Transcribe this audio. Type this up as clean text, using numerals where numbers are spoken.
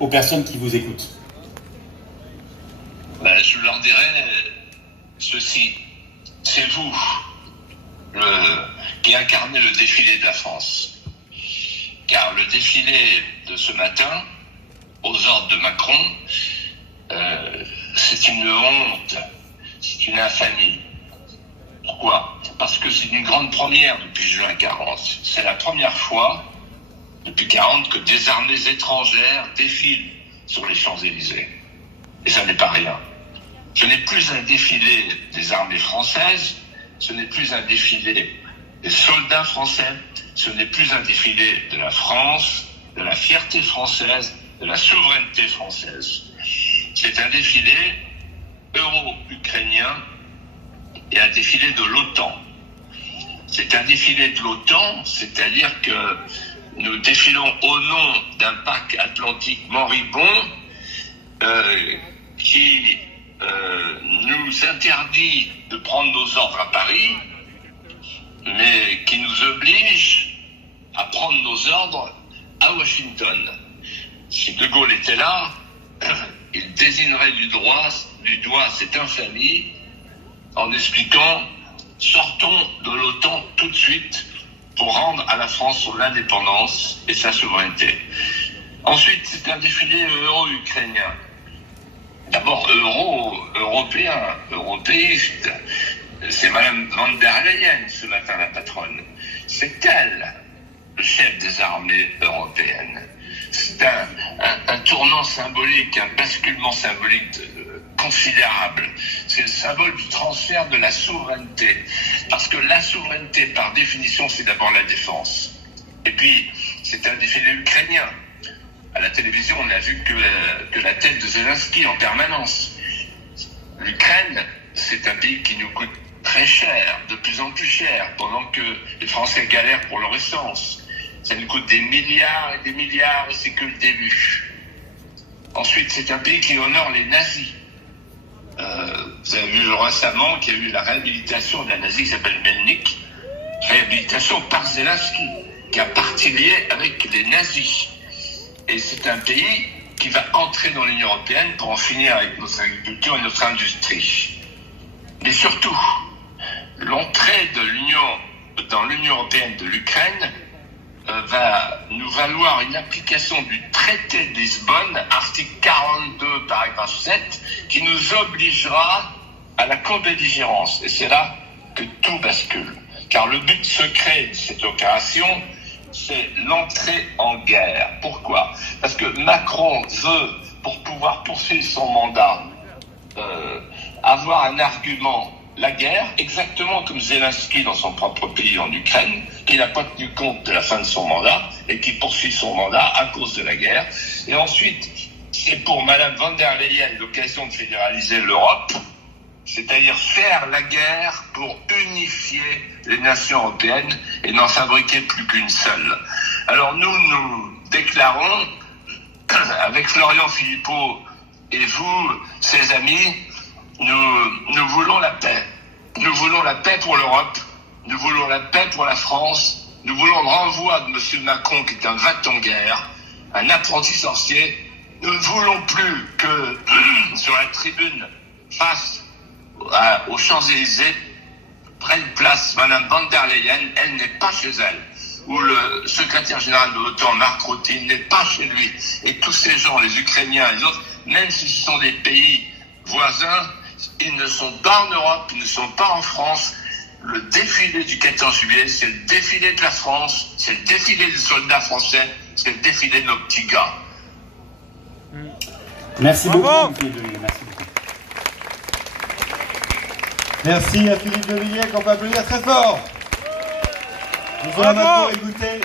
aux personnes qui vous écoutent? Je leur dirais ceci. C'est vous qui incarnez le défilé de la France. Car le défilé de ce matin, aux ordres de Macron, c'est une honte, c'est une infamie. Pourquoi? Parce que c'est une grande première depuis juin 40. C'est la première fois depuis 40 que des armées étrangères défilent sur les Champs-Élysées. Et ça n'est pas rien. Ce n'est plus un défilé des armées françaises, ce n'est plus un défilé des soldats français, ce n'est plus un défilé de la France, de la fierté française, de la souveraineté française. C'est un défilé euro-ukrainien et un défilé de l'OTAN. C'est un défilé de l'OTAN, c'est-à-dire que nous défilons au nom d'un pacte atlantique moribond qui nous interdit de prendre nos ordres à Paris, mais qui nous oblige à prendre nos ordres à Washington. Si De Gaulle était là, il désignerait du doigt cette infamie en expliquant « sortons de l'OTAN tout de suite pour rendre à la France son indépendance et sa souveraineté ». Ensuite, c'est un défilé euro-ukrainien. D'abord européen, européiste. C'est Madame van der Leyen ce matin, la patronne. C'est elle, le chef des armées européennes. C'est un tournant symbolique, un basculement symbolique considérable. C'est le symbole du transfert de la souveraineté. Parce que la souveraineté, par définition, c'est d'abord la défense. Et puis, c'est un défilé ukrainien. À la télévision, on a vu que la tête de Zelensky en permanence. L'Ukraine, c'est un pays qui nous coûte très cher, de plus en plus cher, pendant que les Français galèrent pour leur essence. Ça nous coûte des milliards et des milliards, et c'est que le début. Ensuite, c'est un pays qui honore les nazis. Vous avez vu récemment qu'il y a eu la réhabilitation d'un nazi qui s'appelle Melnik, réhabilitation par Zelensky, qui a parti lié avec les nazis. Et c'est un pays qui va entrer dans l'Union européenne pour en finir avec notre agriculture et notre industrie. Mais surtout, l'entrée dans l'Union européenne de l'Ukraine va nous valoir une application du traité de Lisbonne, article 42, paragraphe 7, qui nous obligera à la cobelligérance. Et c'est là que tout bascule. Car le but secret de cette opération, c'est l'entrée en guerre. Pourquoi? Parce que Macron veut, pour pouvoir poursuivre son mandat, avoir un argument, la guerre, exactement comme Zelensky dans son propre pays en Ukraine, qui n'a pas tenu compte de la fin de son mandat et qui poursuit son mandat à cause de la guerre. Et ensuite, c'est pour Madame van der Leyen l'occasion de fédéraliser l'Europe, c'est-à-dire faire la guerre pour unifier les nations européennes et n'en fabriquer plus qu'une seule. Alors nous déclarons, avec Florian Philippot et vous, ses amis, nous voulons la paix. Nous voulons la paix pour l'Europe, nous voulons la paix pour la France, nous voulons le renvoi de M. Macron qui est un va-t-en-guerre, un apprenti sorcier. Nous ne voulons plus que sur la tribune face aux Champs-Élysées prenne place Madame van der Leyen, elle n'est pas chez elle, ou le secrétaire général de l'OTAN, Mark Rutte, n'est pas chez lui, et tous ces gens, les Ukrainiens et les autres, même si ce sont des pays voisins, ils ne sont pas en Europe, ils ne sont pas en France. Le défilé du 14 juillet, c'est le défilé de la France, c'est le défilé des soldats français, c'est le défilé de nos petits gars. Merci beaucoup, Philippe de Villiers. Merci beaucoup. Merci à Philippe de Villiers qu'on peut applaudir très fort. Nous allons maintenant écouter